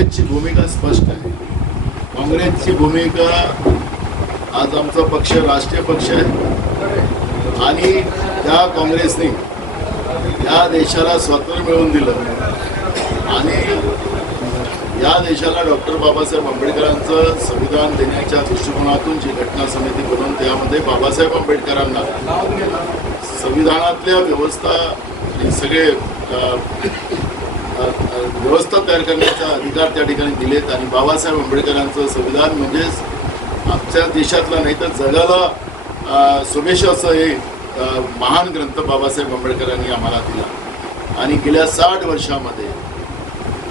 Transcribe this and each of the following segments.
काँग्रेसची भूमिका स्पष्ट आहे. काँग्रेसची भूमिका, आज आमचा पक्ष राष्ट्रीय पक्ष आहे आणि त्या काँग्रेसने या देशाला स्वातंत्र्य मिळवून दिलं आणि या देशाला डॉक्टर बाबासाहेब आंबेडकरांचं संविधान देण्याच्या दृष्टिकोनातून जी घटना समिती करून त्यामध्ये बाबासाहेब आंबेडकरांना संविधानातल्या व्यवस्था सगळे व्यवस्था तयार करण्याचा अधिकार त्या ठिकाणी दिलेत आणि बाबासाहेब आंबेडकरांचं संविधान म्हणजेच आमच्या देशातला नाही तर जगाला शुभेच्छा असं हे महान ग्रंथ बाबासाहेब आंबेडकरांनी आम्हाला दिला. आणि गेल्या 60 वर्षामध्ये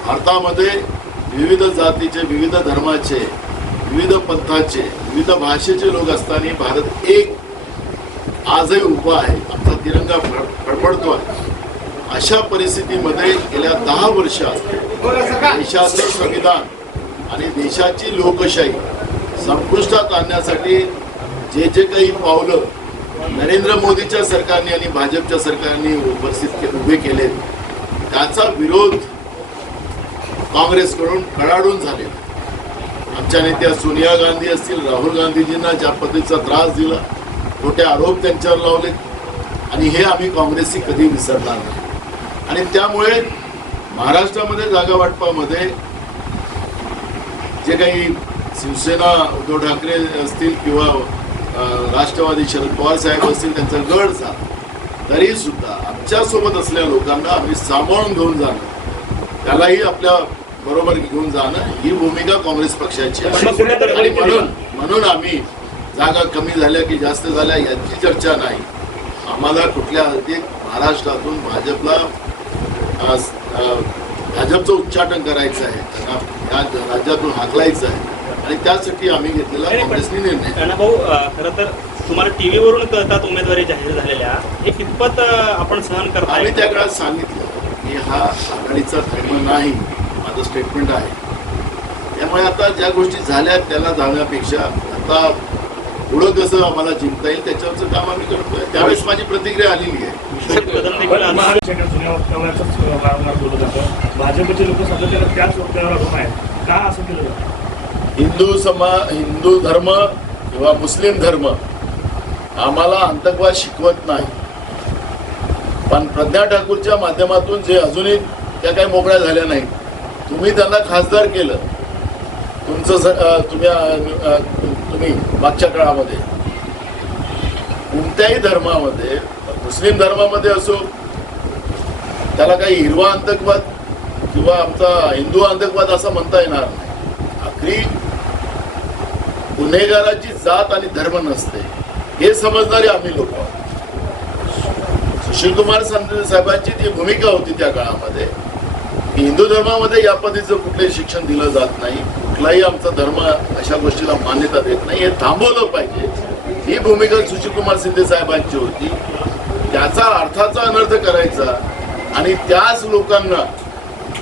भारतामध्ये विविध जातीचे, विविध धर्माचे, विविध पंथाचे, विविध भाषेचे लोक असताना भारत एक आजही उभा आहे. आमचा तिरंगा फडफडतो आहे. अशा परिस्थितीमध्ये गेल्या 10 वर्षात देशाचे संविधान आणि देशाची लोकशाही संपुष्टात आणण्यासाठी जे जे काही पावलं नरेंद्र मोदीच्या सरकारने आणि भाजपच्या सरकारने उभे केलेत त्याचा विरोध काँग्रेसकडून कडाडून झाले. आमच्या नेत्या सोनिया गांधी असतील, राहुल गांधीजींना ज्या पद्धतीचा त्रास दिला, खोटे आरोप त्यांच्यावर लावले आणि हे आम्ही काँग्रेसची कधी विसरणार नाही. आणि त्यामुळे महाराष्ट्रामध्ये जागा वाटपामध्ये जे काही शिवसेना उद्धव ठाकरे असतील किंवा राष्ट्रवादी शरद पवार साहेब असतील त्यांचा गड झाला तरी सुद्धा आमच्यासोबत असलेल्या लोकांना आम्ही सांभाळून घेऊन जाणं, त्यालाही आपल्या बरोबर घेऊन जाणं ही भूमिका काँग्रेस पक्षाची आहे. आणि म्हणून आम्ही जागा कमी झाल्या की जास्त झाल्या याची चर्चा नाही. आम्हाला कुठल्या महाराष्ट्रातून भाजपचं उच्चाटन करायचं आहे, त्यांना या राज्यातून हाकलायचं आहे आणि त्यासाठी आम्ही घेतलेला काँग्रेसने निर्णय. भाऊ, खरं तर तुम्हाला टीव्हीवरून कळतात उमेदवारी जाहीर झालेल्या, हे कितपत आपण सहन करतो? आम्ही त्या काळात सांगितलं की हा आघाडीचा धर्म नाही, माझं स्टेटमेंट आहे. त्यामुळे आता ज्या गोष्टी झाल्या त्याला जाण्यापेक्षा आता पुढं कसं आम्हाला जिंकता येईल त्याच्यावरचं काम आम्ही करतोय. त्यावेळेस माझी प्रतिक्रिया आलेली आहे. भाजपचे लोक सातत्यानं त्याच वक्तव्यावर अडून आहेत, का असं केलं जातं? हिंदू धर्म किंवा मुस्लिम धर्म आम्हाला आतंकवाद शिकवत नाही. पण प्रज्ञा ठाकूरच्या माध्यमातून जे अजूनही त्या काही मोकळ्या झाल्या नाहीत, तुम्ही त्यांना खासदार केलं. तुम्ही मागच्या काळामध्ये कोणत्याही धर्मामध्ये, मुस्लिम धर्मामध्ये असो, त्याला काही हिरवा आतंकवाद किंवा आमचा हिंदू आतंकवाद असं म्हणता येणार नाही. आखरी गुन्हेगाराची जात आणि धर्म नसते हे समजणारे आम्ही लोक आहोत. सुशीलकुमार शिंदे साहेबांची ती भूमिका होती त्या काळामध्ये की हिंदू धर्मामध्ये या पद्धतीचं कुठलंही शिक्षण दिलं जात नाही, कुठलाही आमचा धर्म अशा गोष्टीला मान्यता देत नाही, हे थांबवलं पाहिजे. ही भूमिका सुशीलकुमार शिंदे साहेबांची होती. त्याचा अर्थाचा अनर्थ करायचा आणि त्याच लोकांना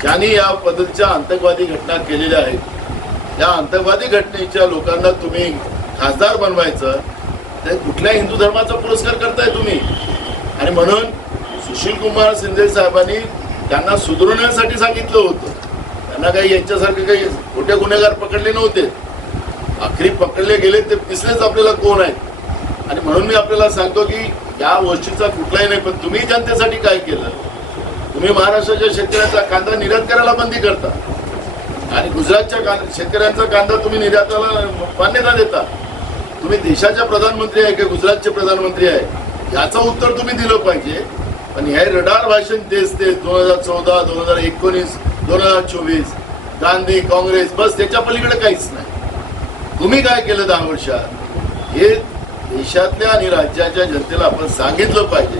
ज्यांनी या पद्धतीच्या आतंकवादी घटना केलेल्या आहेत त्या आतंकवादी घटनेच्या लोकांना तुम्ही खासदार बनवायचं, तर कुठल्या हिंदू धर्माचा पुरस्कार करताय तुम्ही? आणि म्हणून सुशीलकुमार शिंदे साहेबांनी त्यांना सुधारण्यासाठी सांगितलं होतं. त्यांना काही यांच्यासारखे काही खोटे गुन्हेगार पकडले नव्हते. आखरी पकडले गेले ते दिसलेच आपल्याला कोण आहेत. आणि म्हणून मी आपल्याला सांगतो की या गोष्टीचा कुठलाही नाही, पण तुम्ही जनतेसाठी काय केलं? तुम्ही महाराष्ट्राच्या शेतकऱ्यांचा कांदा निर्यात करायला बंदी करता आणि गुजरातच्या शेतकऱ्यांचा कांदा तुम्ही निर्याताला मान्यता देता. तुम्ही देशाच्या प्रधानमंत्री आहे की गुजरातचे प्रधानमंत्री आहे याचं उत्तर तुम्ही दिलं पाहिजे. पण हे रडार भाषण तेच ते 2014, 2019, 2024 गांधी, काँग्रेस, बस त्याच्या पलीकडे काहीच नाही. तुम्ही काय केलं 10 वर्षात हे देशातल्या आणि राज्याच्या जनतेला आपण सांगितलं पाहिजे.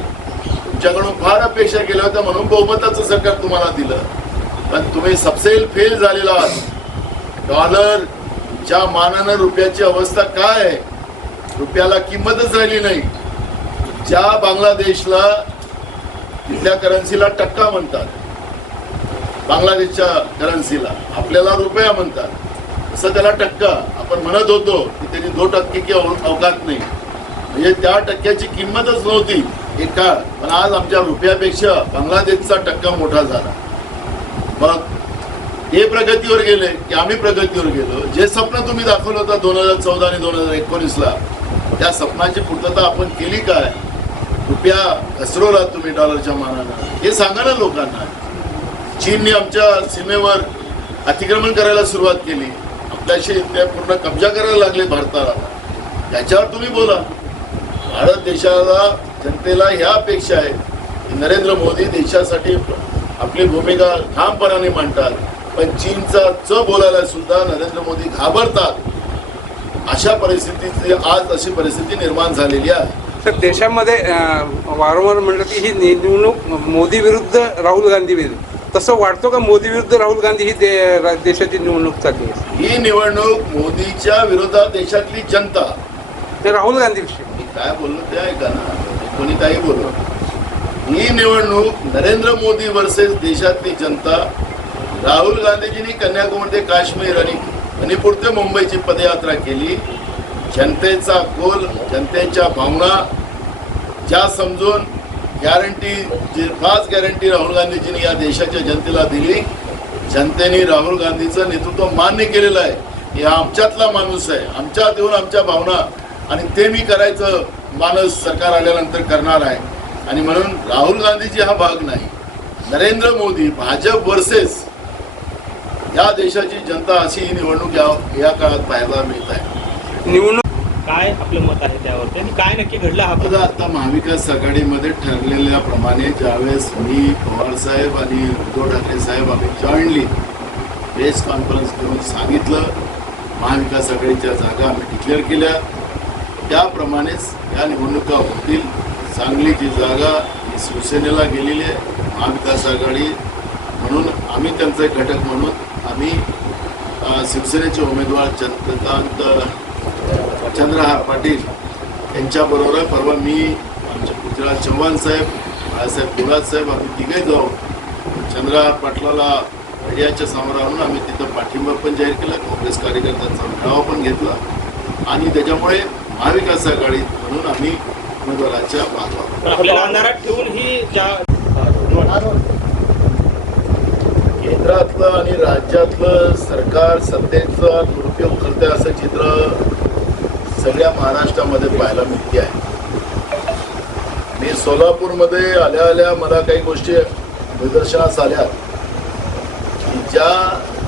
तुमच्याकडून फार अपेक्षा केल्या होत्या म्हणून बहुमताचं सरकार तुम्हाला दिलं, पण तुम्ही सबसेल फेल झालेला आहात. डॉलरच्या मानानं रुपयाची अवस्था काय आहे? रुपयाला किंमतच राहिली नाही. ज्या बांगलादेशला तिथल्या करन्सीला टक्का म्हणतात, बांगलादेशच्या करन्सीला आपल्याला रुपया म्हणतात, तसं त्याला टक्का आपण म्हणत होतो की त्याची 2% की अवकात नाही, म्हणजे त्या टक्क्याची किंमतच नव्हती एक काळ. पण आज आमच्या रुपयापेक्षा बांगलादेशचा टक्का मोठा झाला. मग हे प्रगतीवर गेले की आम्ही प्रगतीवर गेलो. जे स्वप्न तुम्ही दाखवलं होतं 2014 आणि 2019ला, त्या स्वप्नाची पूर्तता आपण केली काय? रुपया घसरवला तुम्ही डॉलरच्या मानानं, हे सांगा ना लोकांना. चीनने आमच्या सीमेवर अतिक्रमण करायला सुरुवात केली, आपल्याशी ते पूर्ण कब्जा करायला लागले भारताला. त्याच्यावर तुम्ही बोला. भारत देशाला, जनतेला ह्या अपेक्षा आहे की नरेंद्र मोदी देशासाठी आपली भूमिका ठामपणाने मांडतात, पण चीनचा च बोलायला सुद्धा नरेंद्र मोदी घाबरतात. अशा परिस्थितीची आज अशी परिस्थिती निर्माण झालेली आहे. तर देशामध्ये वारंवार म्हणलं की ही निवडणूक मोदी विरुद्ध राहुल गांधी विरुद्ध, तसं वाटतो का मोदी विरुद्ध राहुल गांधी ही देशाची निवडणूक चालली आहे? ही निवडणूक मोदीच्या विरोधात देशातली जनता. ते राहुल गांधीविषयी मी काय बोललो ते ऐका ना, कोणी काही बोललो. ही निवडणूक नरेंद्र मोदी वर्सेस देशातली जनता. राहुल गांधीजींनी कन्याकुमारी ते काश्मीर आणि मणिपूर ते मुंबईची पदयात्रा केली. जनतेचा कोल, जनतेच्या भावना ज्या समजून गॅरंटी, जी 5 गॅरंटी राहुल गांधीजींनी या देशाच्या जनतेला दिली, जनतेने राहुल गांधीचं नेतृत्व मान्य केलेलं आहे. हे आमच्यातला माणूस आहे, आमच्यात येऊन आमच्या भावना आणि ते मी करायचं मानस सरकार आल्यानंतर करणार आहे. आणि म्हणून राहुल गांधीजी हा भाग नाही. नरेंद्र मोदी, भाजप वर्सेस या देशाची जनता, अशी ही निवडणूक या काळात पाहायला मिळत आहे. निवडणूक काय आपलं मत आहे त्यावरती आणि काय नक्की घडलं हा बघा, आता महाविकास आघाडीमध्ये ठरलेल्याप्रमाणे ज्यावेळेस मी, पवार साहेब आणि उद्धव ठाकरे साहेब आम्ही जॉईंटली प्रेस कॉन्फरन्स घेऊन सांगितलं, महाविकास आघाडीच्या जागा आम्ही डिक्लेअर केल्या, त्याप्रमाणेच या निवडणुका होतील. सांगलीची जागा ही शिवसेनेला गेलेली आहे. महाविकास आघाडी म्हणून आम्ही त्यांचा एक घटक म्हणून आम्ही शिवसेनेचे उमेदवार चंद्रकांत चंद्रहार पाटील यांच्याबरोबर परवा मी, आमचे पृथ्वीराज चव्हाण साहेब, बाळासाहेब थोरात साहेब, आम्ही तिघे जाऊ चंद्रहार पाटलाला मीडियाच्या समोर आणून आम्ही तिथं पाठिंबा पण जाहीर केला. काँग्रेस कार्यकर्त्यांचा मेळावा पण घेतला आणि त्याच्यामुळे महाविकास आघाडी म्हणून आम्ही उमेदवाराच्या बाजूला. आपल्याला अंधारात ठेवून ही ज्या केंद्रातलं आणि राज्यातलं सरकार सत्तेचा दुरुपयोग करते असं चित्र सगळ्या महाराष्ट्रामध्ये पाहायला मिळते आहे. मी सोलापूरमध्ये आल्या मला काही गोष्टी निदर्शनास आल्या की ज्या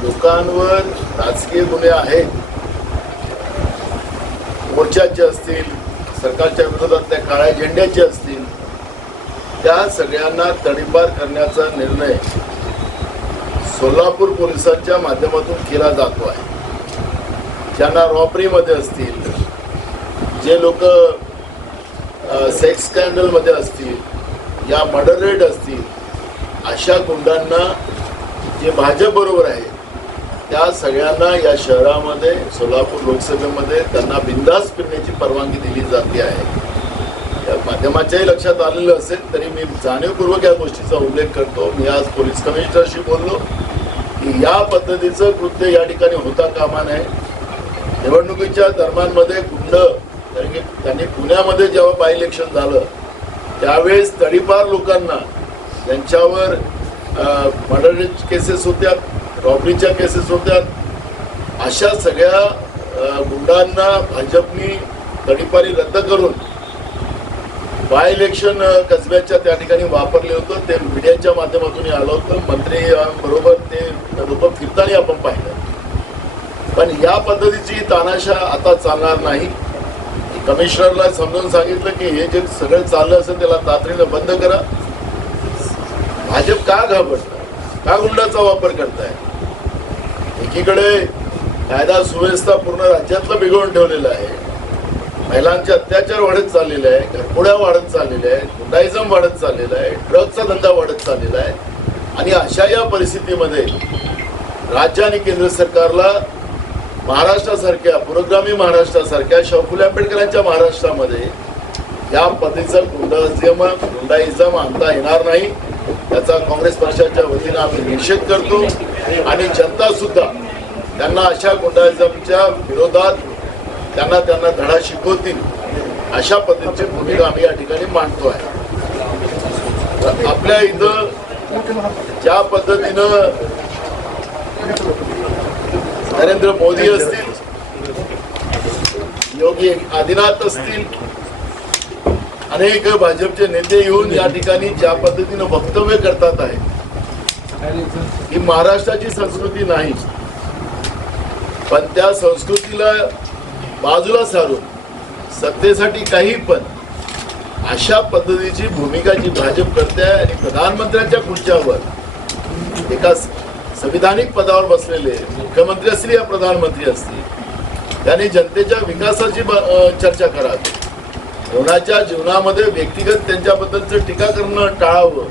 लोकांवर राजकीय गुन्हे आहेत, मोर्चाचे असतील, सरकारच्या विरोधातल्या काळ्या झेंड्याचे असतील, त्या सगळ्यांना तडीपार करण्याचा निर्णय सोलापूर पोलिसांच्या माध्यमातून केला जातो आहे. ज्यांना रॉबरीमध्ये असतील, जे लोक सेक्स स्कॅन्डलमध्ये असतील, या मर्डर रेट असतील, अशा गुंडांना जे भाजप बरोबर आहे त्या सगळ्यांना या शहरामध्ये, सोलापूर लोकसभेमध्ये त्यांना बिनधास्त फिरण्याची परवानगी दिली जाते आहे. या माध्यमाच्याही लक्षात आलेलं असेल तरी मी जाणीवपूर्वक या गोष्टीचा उल्लेख करतो. मी आज पोलीस कमिशनरशी बोललो की या पद्धतीचं कृत्य या ठिकाणी होता कामा नये. निवडणुकीच्या दरम्यानमध्ये गुंड, कारण की त्यांनी पुण्यामध्ये जेव्हा बाय इलेक्शन झालं त्यावेळेस तडीपार लोकांना, ज्यांच्यावर मर्डर केसेस होत्या, रॉबरीच्या केसेस होत्या, अशा सगळ्या गुंडांना भाजपनी तडीपारी रद्द करून बाय इलेक्शन कसब्याच्या त्या ठिकाणी वापरले होतं. ते मीडियाच्या माध्यमातून आलं होतं. मंत्री बरोबर ते लोक फिरताना आपण पाहिलं. पण या पद्धतीची तानाशा आता चालणार नाही. कमिशनरला समजून सांगितलं की हे जे सगळं चाललं असेल त्याला तातडीनं बंद करा. भाजप का घाबरताय, का गुंडाचा वापर करताय? एकीकडे कायदा सुव्यवस्था पूर्ण राज्यातलं बिघडून ठेवलेलं आहे. महिलांचे अत्याचार वाढत चाललेले आहे, घरफोड्या वाढत चाललेल्या आहेत, गुंडाइझम वाढत चाललेला आहे, ड्रग्सचा धंदा वाढत चाललेला आहे. आणि अशा या परिस्थितीमध्ये राज्य आणि केंद्र सरकारला महाराष्ट्रासारख्या, पुरोगामी महाराष्ट्रासारख्या, शाहू फुले आंबेडकरांच्या महाराष्ट्रामध्ये या पद्धतीचा गुंडाइझम आणता येणार नाही. त्याचा काँग्रेस पक्षाच्या वतीनं आम्ही निषेध करतो आणि जनता सुद्धा त्यांना अशा गुंडाइझमच्या विरोधात त्यांना धडा शिकवतील अशा पद्धतीची भूमिका आम्ही या ठिकाणी मांडतो आहे. आपल्या इथं ज्या पद्धतीनं नरेंद्र मोदी असतील, योगी आदिनाथ असतील, अनेक भाजपचे नेते येऊन या ठिकाणी ज्या पद्धतीनं वक्तव्य करतात आहे, ही महाराष्ट्राची संस्कृती नाही. पण त्या संस्कृतीला बाजूला सारून सत्तेसाठी काही पण अशा पद्धतीची भूमिका जी भाजप करते आहे आणि प्रधानमंत्र्यांच्या खुर्च्यावर एका संविधानिक पदावर बसलेले मुख्यमंत्री असतील या प्रधानमंत्री असतील, त्यांनी जनतेच्या विकासाची चर्चा करावी. कोणाच्या जीवनामध्ये व्यक्तिगत त्यांच्याबद्दलचं टीका करणं टाळावं,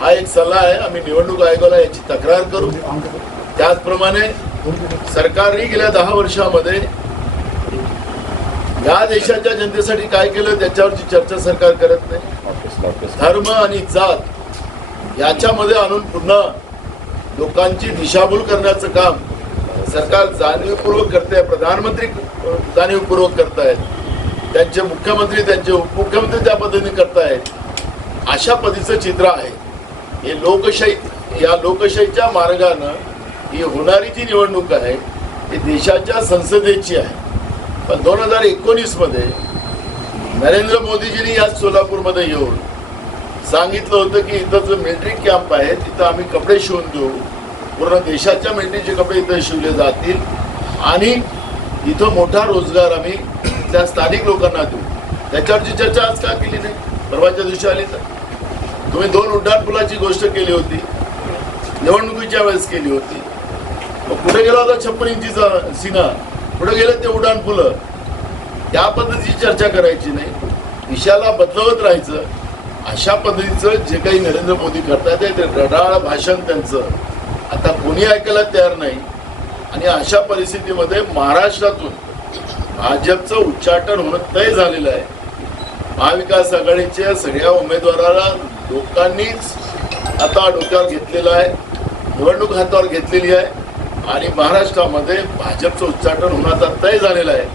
हा एक सल्ला आहे. आम्ही निवडणूक आयोगाला याची तक्रार करू. त्याचप्रमाणे सरकारने गेल्या 10 वर्षामध्ये या देशाच्या जनतेसाठी काय केलं त्याच्यावरची चर्चा सरकार करत नाही. धर्म आणि जात याच्यामध्ये आणून पुन्हा लोकांची दिशाभूल करण्याचं काम सरकार जाणीवपूर्वक करते. प्रधानमंत्री जाणीवपूर्वक करतायत, त्यांचे मुख्यमंत्री त्यांचे उपमुख्यमंत्री त्या पद्धतीने करतायत. अशा पद्धतीचं चित्र आहे. हे लोकशाही, या लोकशाहीच्या मार्गानं ही होणारी जी निवडणूक आहे ती देशाच्या संसदेची आहे. पण 2019 मध्ये नरेंद्र मोदीजींनी या सोलापूरमध्ये येऊन सांगितलं होतं की इथं जो मिलिटरी कॅम्प आहे तिथं आम्ही कपडे शिवून देऊ, पूर्ण देशाच्या मिलिटरीचे कपडे इथं शिवले जातील आणि इथं मोठा रोजगार आम्ही त्या स्थानिक लोकांना देऊ. त्याच्यावरची चर्चा आज का केली नाही? परवाच्या दिवशी आली तर तुम्ही 2 उड्डाणपुलाची गोष्ट केली होती, निवडणुकीच्या वेळेस केली होती. मग कुठे गेला होता 56 इंचीचा सीना? पुढे गेले ते उड्डाणपुलं? त्या पद्धतीची चर्चा करायची नाही, दिशाला बदलवत राहायचं. अशा पद्धतीचं जे काही नरेंद्र मोदी करतात ते रडाळ भाषण त्यांचं आता कोणी ऐकायला तयार नाही. आणि अशा परिस्थितीमध्ये महाराष्ट्रातून भाजपचं उच्चाटन होणं तय झालेलं आहे. महाविकास आघाडीच्या सगळ्या उमेदवाराला लोकांनीच आता डोक्यावर घेतलेलं आहे, निवडणूक हातावर घेतलेली आहे आणि महाराष्ट्रामध्ये भाजपचं उच्चाटन होणं आता तय झालेलं आहे.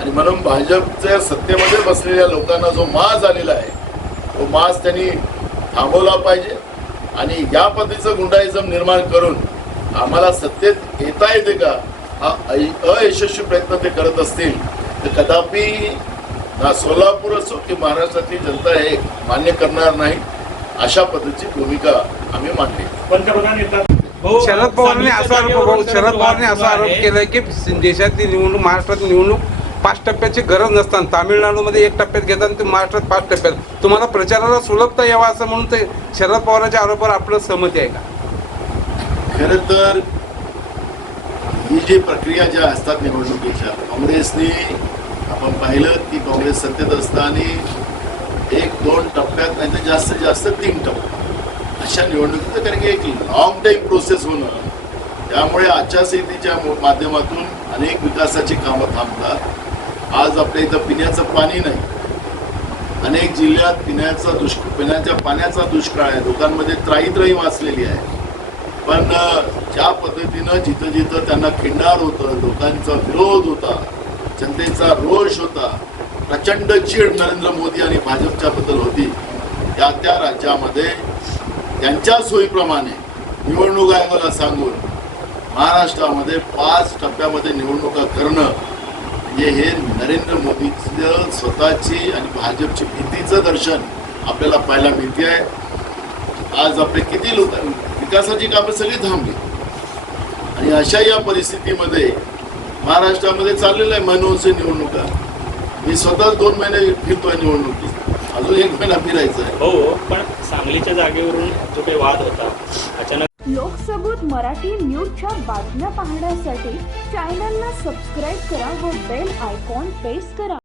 आणि म्हणून भाजपच्या सत्तेमध्ये बसलेल्या लोकांना जो माज आलेला आहे तो माज त्यांनी थांबवला पाहिजे. आणि या पद्धतीचं गुंडाइझम निर्माण करून आम्हाला सत्तेत येता येते का हा अयशस्वी प्रयत्न ते करत असतील तर कदापि ना सोलापूर असो की महाराष्ट्रातली जनता हे मान्य करणार नाही. अशा पद्धतीची भूमिका आम्ही मांडली. पंतप्रधान येतात. शरद पवारांनी असा आरोप केलाय की देशातली निवडणूक, महाराष्ट्रातली निवडणूक 5 टप्प्याची गरज नसताना तामिळनाडूमध्ये 1 टप्प्यात घेतात आणि महाराष्ट्रात 5 टप्प्यात. तुम्हाला प्रचाराला सुलभता यावा असं म्हणून ते शरद पवारांच्या आरोपावर आपलं सहमती आहे का? खरं तर ही जी प्रक्रिया ज्या असतात निवडणुकीच्या, काँग्रेसने आपण पाहिलं की काँग्रेस सत्तेत असताना 1-2 टप्प्यात नाही तर जास्तीत जास्त 3 टप्पे अशा निवडणुकीचं, कारण की एक लॉंग टाईम प्रोसेस होणं, त्यामुळे आचारसंहितेच्या माध्यमातून अनेक विकासाची कामं थांबतात. आज आपल्या इथं पिण्याचं पाणी नाही, अनेक जिल्ह्यात पिण्याच्या पाण्याचा दुष्काळ आहे, लोकांमध्ये त्राही वाचलेली आहे. पण ज्या पद्धतीनं जिथं जिथं त्यांना खिंडार होतं, लोकांचा विरोध होता, जनतेचा रोष होता, प्रचंड चीड नरेंद्र मोदी आणि भाजपच्याबद्दल होती, त्या राज्यामध्ये त्यांच्या सोयीप्रमाणे निवडणूक आयोगाला सांगून महाराष्ट्रामध्ये 5 टप्प्यामध्ये निवडणुका करणं हे नरेंद्र मोदीचं स्वतःची आणि भाजपची भीतीचं दर्शन आपल्याला पाहायला मिळते आहे. आज आपले किती लोक विकासाची कामं सगळी थांबली आणि अशा या परिस्थितीमध्ये महाराष्ट्रामध्ये चाललेलं आहे मनोहरचे निवडणुका. मी स्वतः 2 महिने फिरतोय निवडणुकीत, अजून 1 महिना फिरायचा आहे. हो, पण सांगलीच्या जागेवरून जो काही वाद होता अचानक. लोकसबूत मराठी न्यूजच्या बातम्या पाहण्यासाठी चॅनलला सबस्क्राईब करा व बेल आयकॉन प्रेस करा.